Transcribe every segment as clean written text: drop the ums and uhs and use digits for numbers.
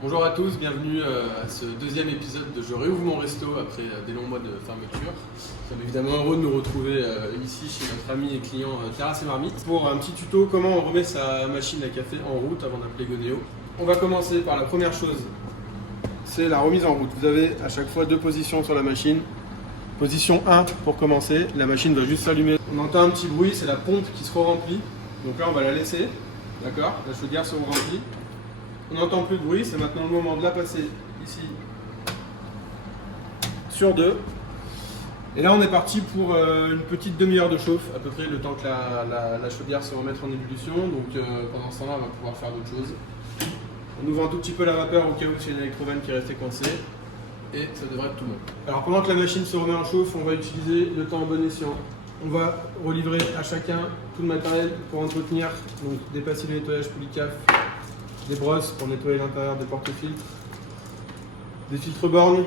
Bonjour à tous, bienvenue à ce deuxième épisode de Je réouvre mon resto après des longs mois de fermeture. Nous sommes évidemment heureux de nous retrouver ici chez notre ami et client Terrasse et Marmite pour un petit tuto comment on remet sa machine à café en route avant d'appeler Gonéo. On va commencer par la première chose, c'est la remise en route. Vous avez à chaque fois deux positions sur la machine. Position 1 pour commencer, la machine va juste s'allumer. On entend un petit bruit, c'est la pompe qui se re-remplit. Donc là on va la laisser, d'accord? La chaudière se remplit. On n'entend plus de bruit, c'est maintenant le moment de la passer ici sur 2. Et là on est parti pour une petite demi-heure de chauffe, à peu près le temps que la chaudière se remette en ébullition. Donc pendant ce temps-là on va pouvoir faire d'autres choses. On ouvre un tout petit peu la vapeur au cas où c'est une électrovanne qui est restée coincée. Et ça devrait être tout bon. Alors pendant que la machine se remet en chauffe, on va utiliser le temps en bon escient. On va relivrer à chacun tout le matériel pour entretenir, donc des pastilles de nettoyage Poulicaf, des brosses pour nettoyer l'intérieur des porte-filtres, des filtres bornes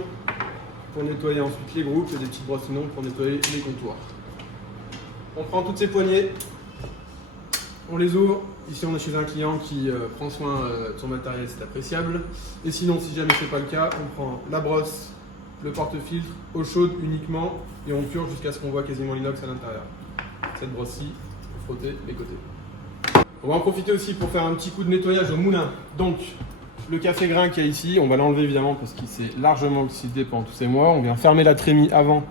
pour nettoyer ensuite les groupes et des petites brosses longues pour nettoyer les comptoirs. On prend toutes ces poignées, on les ouvre. Ici on est chez un client qui prend soin de son matériel, c'est appréciable. Et sinon, si jamais ce n'est pas le cas, on prend la brosse, le porte-filtre, eau chaude uniquement, et on purge jusqu'à ce qu'on voit quasiment l'inox à l'intérieur. Cette brosse-ci, pour frotter les côtés. On va en profiter aussi pour faire un petit coup de nettoyage au moulin. Donc, le café grain qu'il y a ici, on va l'enlever évidemment parce qu'il s'est largement oxydé pendant tous ces mois. On vient fermer la trémie avant,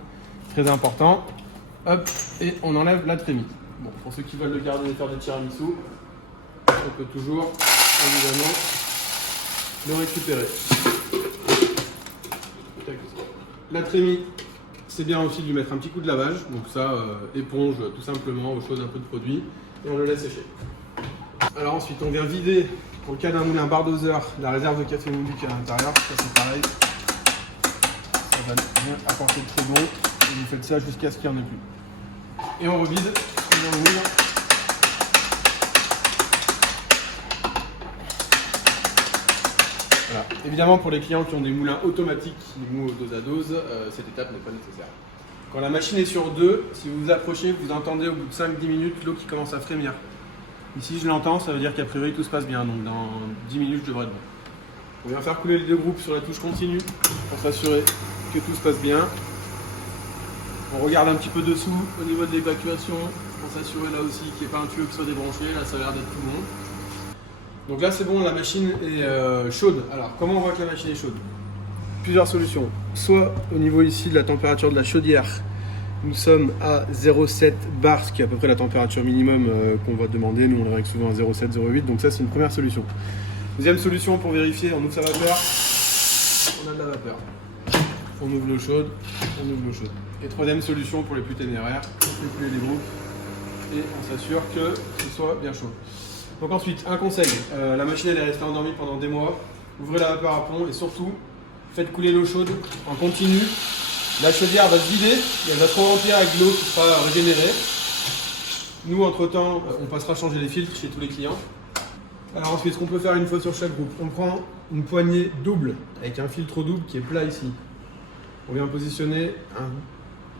très important. Hop, et on enlève la trémie. Bon, pour ceux qui veulent le garder et faire des tiramisu, on peut toujours, évidemment, le récupérer. La trémie, c'est bien aussi de lui mettre un petit coup de lavage. Donc ça, éponge tout simplement, eau chaude, un peu de produit, et on le laisse sécher. Alors ensuite, on vient vider, pour le cas d'un moulin bar doseur, la réserve de café moulu qui est à l'intérieur. Ça c'est pareil. Ça va bien apporter de très bon. Et vous faites ça jusqu'à ce qu'il n'y en ait plus. Et on revide dans le moulin. Voilà. Évidemment, pour les clients qui ont des moulins automatiques, des mous dose à dose, cette étape n'est pas nécessaire. Quand la machine est sur 2, si vous vous approchez, vous entendez au bout de 5-10 minutes l'eau qui commence à frémir. Ici, je l'entends, ça veut dire qu'a priori tout se passe bien. Donc dans 10 minutes, je devrais être bon. On vient faire couler les deux groupes sur la touche continue pour s'assurer que tout se passe bien. On regarde un petit peu dessous au niveau de l'évacuation pour s'assurer là aussi qu'il n'y ait pas un tuyau qui soit débranché. Là, ça a l'air d'être tout bon. Donc là, c'est bon, la machine est chaude. Alors, comment on voit que la machine est chaude? Plusieurs solutions. Soit au niveau ici de la température de la chaudière, nous sommes à 0,7 bar, ce qui est à peu près la température minimum qu'on va demander. Nous, on le règle souvent à 0,7, 0,8. Donc ça, c'est une première solution. Deuxième solution pour vérifier, on ouvre sa vapeur. On a de la vapeur. On ouvre l'eau chaude. On ouvre l'eau chaude. Et troisième solution pour les plus téméraires, on fait couler les groupes et on s'assure que ce soit bien chaud. Donc ensuite, un conseil. La machine, elle est restée endormie pendant des mois. Ouvrez la vapeur à plomb et surtout, faites couler l'eau chaude en continu. La chaudière va se vider et elle va se remplir avec de l'eau qui sera régénérée. Nous, entre-temps, on passera changer les filtres chez tous les clients. Alors ensuite, ce qu'on peut faire une fois sur chaque groupe, on prend une poignée double avec un filtre double qui est plat ici. On vient positionner un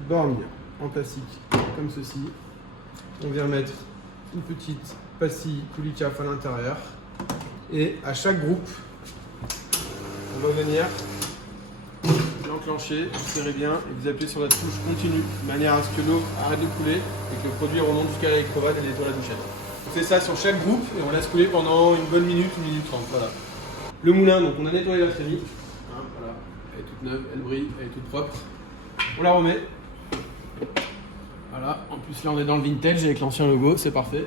borgne en plastique comme ceci. On vient mettre une petite pastille Poulicaf à l'intérieur. Et à chaque groupe, on va venir l'enclencher, vous serrez bien et vous appuyez sur la touche continue de manière à ce que l'eau arrête de couler et que le produit remonte jusqu'à l'électrovanne et nettoie la douchette. On fait ça sur chaque groupe et on laisse couler pendant une bonne minute, 1 minute 30. Voilà. Le moulin, donc on a nettoyé la trémie. Voilà. Elle est toute neuve, elle brille, elle est toute propre. On la remet. Voilà. En plus là on est dans le vintage avec l'ancien logo, c'est parfait.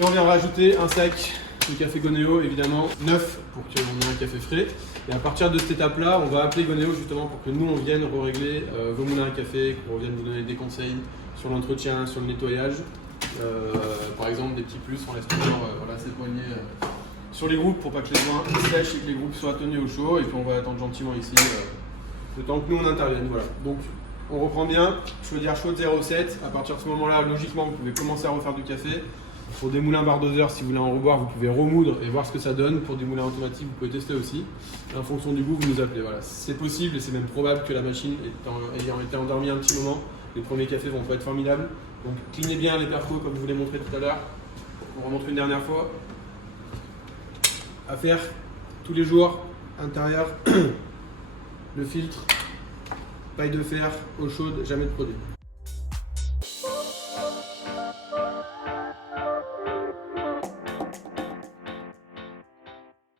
Et on vient rajouter un sac de café Gonéo, évidemment, neuf pour qu'on ait un café frais. Et à partir de cette étape-là, on va appeler Gonéo justement pour que nous, on vienne régler vos moulins à café, qu'on vienne vous donner des conseils sur l'entretien, sur le nettoyage. Par exemple, des petits plus, on laisse toujours voilà, ces poignées sur les groupes pour pas que les joints sèchent et que les groupes soient tenus au chaud. Et puis on va attendre gentiment ici le temps que nous, on intervienne. Voilà. Donc, on reprend bien, chaudière chaude 0,7. À partir de ce moment-là, logiquement, vous pouvez commencer à refaire du café. Pour des moulins bar doseur, si vous voulez en reboire, vous pouvez remoudre et voir ce que ça donne. Pour des moulins automatiques, vous pouvez tester aussi. Et en fonction du goût, vous nous appelez. Voilà. C'est possible et c'est même probable que la machine, ayant été endormie un petit moment, les premiers cafés vont pas être formidables. Donc clignez bien les perfos comme je vous l'ai montré tout à l'heure. On remontre une dernière fois. À faire tous les jours, intérieur, le filtre, paille de fer, eau chaude, jamais de produit.